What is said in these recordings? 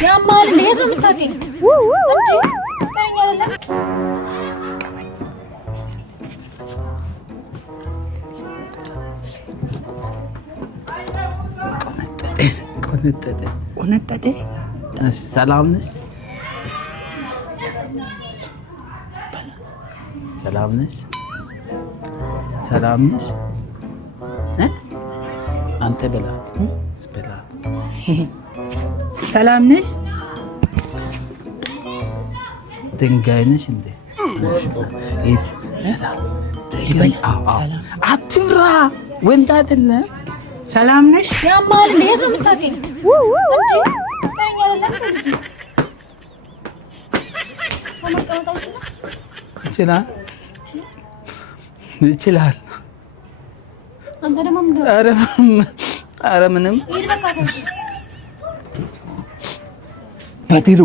ያማል እንዴ የት ነው የምታገኝ? እንዴ ታኛለህ? ቆነጠጠ ሰላም ነሽ? ሰላም ነሽ? ሰላም ነሽ? አንተ በላት በላት። ሰላም ነሽ? ድንጋይ ነሽ እንዴ? እት ሰላም ትገኝ። አትፍራ፣ ወንድ አይደለም። ሰላም ነሽ? ያማል እንዴ የት ነው የምታገኝ? እንዴ ታኛለህ? ይችላል ይችላል። አንተ ደግሞ ምንድነው? ኧረ ምንም። በድሩ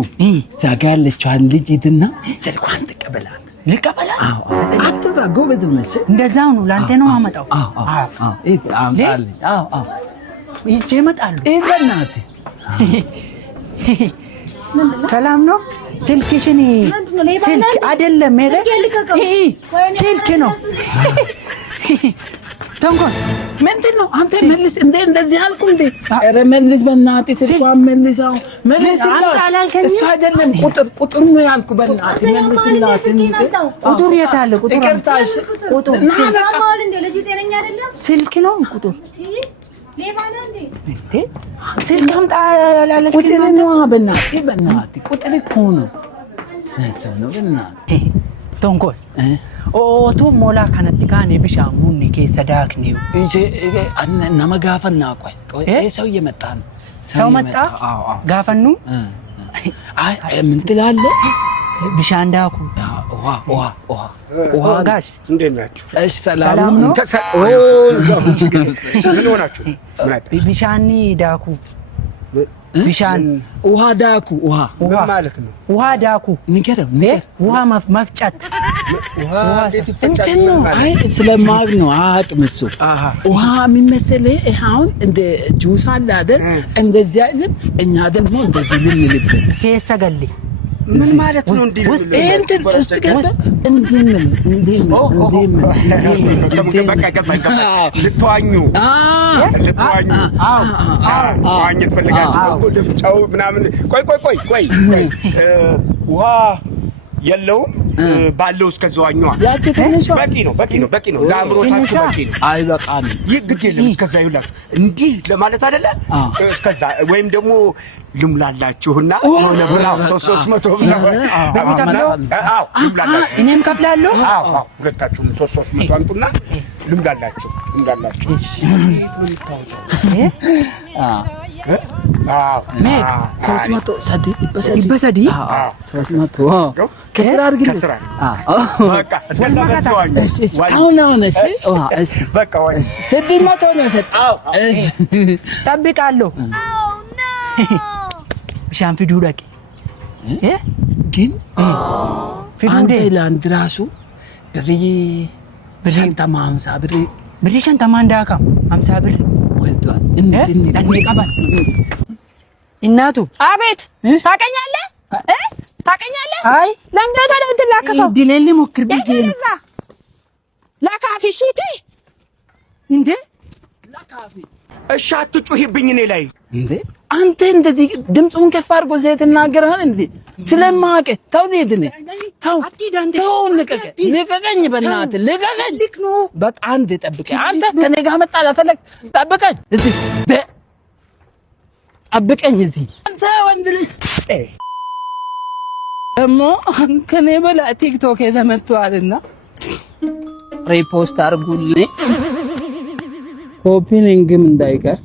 ዛጋ ያለችዋን ልጅ ሂድና ስልኳን ተቀበላት። ልቀበላት? አትፍራ፣ ጎበዝ ነሽ። እንደዛው ነው። ለአንተ ነው የማመጣው። ይዤ እመጣለሁ። በእናትህ ሰላም ነው። ስልክሽን ስልክ አይደለም ስልክ ነው። ተንኮል ምንድን ነው? አንተ መልስ እንዴ! እንደዚህ አልኩ እንዴ? ኧረ መልስ በእናትህ፣ ስልኳን መልሰው። እሱ አይደለም ቁጥር ነው ያልኩ። በእናትህ መልስላት። ቁጥር የት አለ? ቁጥር ስልክ ነው ቁጥር። ስልክ አምጣ ያላለች ቁጥር ነው። በእናትህ ቁጥር እኮ ነው። ሰው ነው በእናትህ። ቶንኮስ ኦቶ ሞላ ከነቲ ካኔ ቢሻሙኒ ከሰ ዳክኔ ነመ ጋፈና ቆይ ሰው እየመጣ ነው። ሰው መጣ ጋፈኑ። አይ ምን ትላለህ? ቢሻን ዳኩ ውሃ ጋሽ እንዴት ናችሁ? እሺ ሰላም ነው። ምን ሆናችሁ? ቢሻኒ ዳኩ ቢሻን ውሃ ዳኩ ምን ማለት ነው? ውሃ ዳኩ ንገረው። ውሃ መፍጨት ውሃ እንዴት ይፈጫል? እንትን ነው። አይ ስለማግ ነው አያውቅም እሱ። ውሃ የሚመስልህ አሁን እንደ ጁስ አለ አይደል? እንደዚህ አይደል? እኛ ደግሞ እንደዚህ ልንልበት ከሰ ገሊ ምን ማለት ነው? እንዴ እንትን ውስጥ ገባ እንዴ ልትዋኙ ዋኘት ፈልጋችሁ ልፍጫው ምናምን። ቆይ ውሃ የለውም ባለው እስከዛ ዋኙዋ። በቂ ነው። ለአእምሮታችሁ በቂ ነው። አይበቃም። ይህ ግድ የለም። እስከዛ ይውላችሁ እንዲህ ለማለት አይደለ? እስከዛ ወይም ደግሞ ልምላላችሁና የሆነ ብራው 300 ብር ልምላላችሁ። እኔም ከፍላለሁ። ሁለታችሁም 300 አምጡና ልምላላችሁ። ሜክ 300 ሰዲ ይበሰዲ 300 ከስራ አድርግልኝ። በቃ ስድስት መቶ ነው የሰጠው። ጠብቃለሁ። ቢሻን ፊዱ ደቂ ግን አንተ ለአንድ ራሱ ብሬን ተማምሳ ብሬሽን ተማንዳካ 50 ብር ወስዷል። እናቱ አቤት። ታቀኛለህ? ታቀኛለህ? አይ ለምን ተደረድላ ከፋው ዲሌሊ ሞክር ቢጂ ለካፊ ሲቲ እንዴ ለካፊ እሺ፣ አትጩሂብኝ እኔ ላይ እንዴ። አንተ እንደዚህ ድምፁን ከፍ አድርጎ ስትናገራል እንዴ? ስለማውቅ ተው። ተው ልቀቀኝ፣ በእናትህ ልቀቀኝ። በቃ አንዴ ጠብቀኝ። አንተ ከኔ ጋር መጣ ለፈለግ ጠብቀኝ፣ እዚህ ጠብቀኝ። እዚህ አንተ ወንድ ልጅ ደግሞ ከኔ በላይ ቲክቶክ የተመቷልና ሪፖስት አድርጉልኝ፣ ኮፒ ሊንክም እንዳይቀር